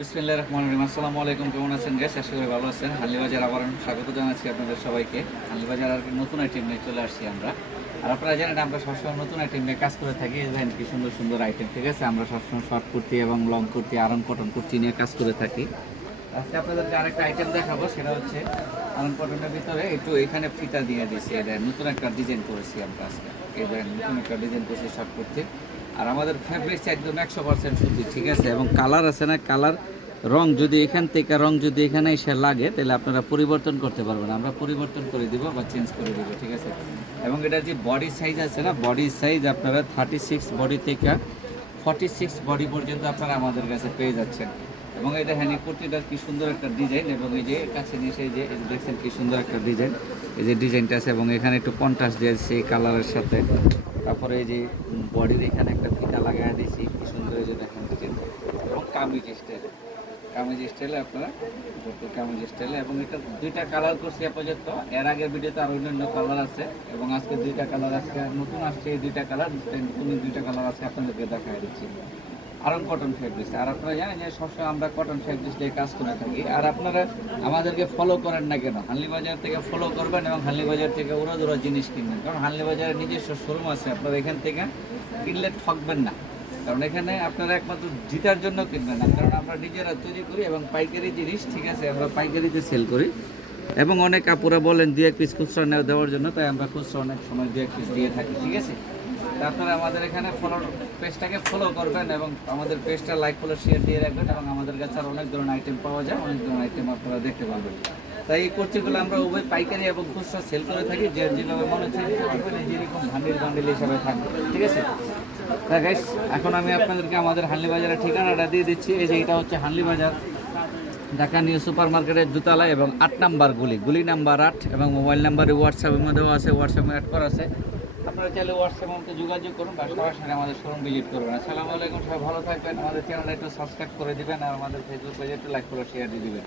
বিসমিল্লাহির রহমানির রহিম। আসসালামু আলাইকুম, কেমন আছেন গাইস? আশা করি ভালো আছেন। হানলি বাজার আবার স্বাগত জানাচ্ছি আপনাদের সবাইকে। হানলি বাজার আর নতুন আইটেম নিয়ে চলে আসছি আমরা। আর আপনারা জানেন আমরা সবসময় নতুন আইটেম নিয়ে কাজ করে থাকি। দেখেন কি সুন্দর সুন্দর আইটেম, ঠিক আছে? আমরা সবসময় শর্ট কুর্তি এবং লং কুর্তি, আরং কটন কুর্তি নিয়ে কাজ করে থাকি। আজকে আপনাদেরকে আরেকটা আইটেম দেখাবো, সেটা হচ্ছে আরং কটনের ভিতরে একটু এখানে ফিতা দিয়ে দিয়েছি। এটা নতুন একটা ডিজাইন করেছি আমরা আজকে। এই দেখেন নতুন একটা ডিজাইন করেছি শর্ট কুর্তি। আর আমাদের ফেব্রিক্স একদম 100% সুতি, ঠিক আছে? এবং কালার আছে না, কালার রং যদি এখান থেকে রং যদি এখানে এসে লাগে তাহলে আপনারা পরিবর্তন করতে পারবেন। আমরা পরিবর্তন করে দিব বা চেঞ্জ করে দিব, ঠিক আছে? এবং এটা যে বডি সাইজ আছে না, বডি সাইজ আপনারা 36 বডি থেকে 46 বডি পর্যন্ত আপনারা আমাদের কাছে পেয়ে যাচ্ছেন। এবং এই দেখেন এই কুর্তিটার কি সুন্দর একটা ডিজাইন, এবং এই যে কাছে নিয়ে এই যে দেখছেন কি সুন্দর একটা ডিজাইন, এই যে ডিজাইনটা আছে। এবং এখানে একটু কন্ট্রাস্ট দিয়েছে এই কালারের সাথে। তারপরে এই যে বডির এখানে একটা ফিতা লাগাই দিয়েছি, কি সুন্দর এই যে দেখেন ডিজাইন। এবং কামিজ স্টাইল, কামিজ স্টাইলে আপনারা কামিজ স্টাইলে। এবং এটা দুইটা কালার করছি আপাতত। এর আগের ভিডিওতে আর অন্যান্য কালার আছে, এবং আজকে দুইটা কালার, আজকে নতুন আসছে এই দুইটা কালার, নতুন দুইটা কালার আছে আপনাদেরকে দেখাই দিচ্ছি। Aarong cotton fabrics. আর আপনারা জানেন যে সবসময় আমরা কটন ফেব্রিক্স দিয়ে কাজ করে থাকি। আর আপনারা আমাদেরকে ফলো করেন না কেন? হানলি বাজার থেকে ফলো করবেন এবং হানলি বাজার থেকে উড়া জিনিস কিনবেন। কারণ হানলি বাজারের নিজস্ব শোরুম আছে, আপনারা এখান থেকে কিনলে ঠকবেন না। কারণ এখানে আপনারা একমাত্র জিতার জন্য কিনবেন না, কারণ আমরা নিজেরা তৈরি করি এবং পাইকারি জিনিস, ঠিক আছে? আমরা পাইকারিতে সেল করি। এবং অনেক কাপড়ে বলেন দু এক পিস খুচরা দেওয়ার জন্য, তাই আমরা খুচরা অনেক সময় দু এক পিস দিয়ে থাকি, ঠিক আছে? তা আপনারা আমাদের এখানে পেজটাকে ফলো করবেন এবং আমাদের পেজটা লাইক ফলো শেয়ার দিয়ে রাখবেন। এবং আমাদের কাছে আর অনেক ধরনের আইটেম পাওয়া যায়, অনেক ধরনের আইটেম আপনারা দেখতে পাবেন। তাই এই কুর্তিগুলো আমরা উভয় পাইকারি এবং খুচরা সেল করে থাকি। যেভাবে মনে হচ্ছে নিতে পারবেন, এই যেরকম বান্ডিল হিসাবে থাকবে, ঠিক আছে? তা গাইস, এখন আমি আপনাদেরকে আমাদের হানলি বাজারের ঠিকানাটা দিয়ে দিচ্ছি। এই যে এটা হচ্ছে হানলি বাজার, ঢাকা নিউ সুপার মার্কেটের দোতলায়, এবং 8 নাম্বার গুলি নাম্বার 8। এবং মোবাইল নাম্বারে হোয়াটসঅ্যাপের মধ্যেও আছে, হোয়াটসঅ্যাপে অ্যাড করা আছে। আপনারা চাইলে হোয়াটসঅ্যাপের মধ্যে যোগাযোগ করুন বা সরাসরি আমাদের শোরুম ভিজিট করবেন। আসসালামু আলাইকুম, সবাই ভালো থাকবেন। আমাদের চ্যানেলটা একটু সাবস্ক্রাইব করে দিবেন আর আমাদের ফেসবুক পেজে একটু লাইক করে শেয়ার দিয়ে দিবেন।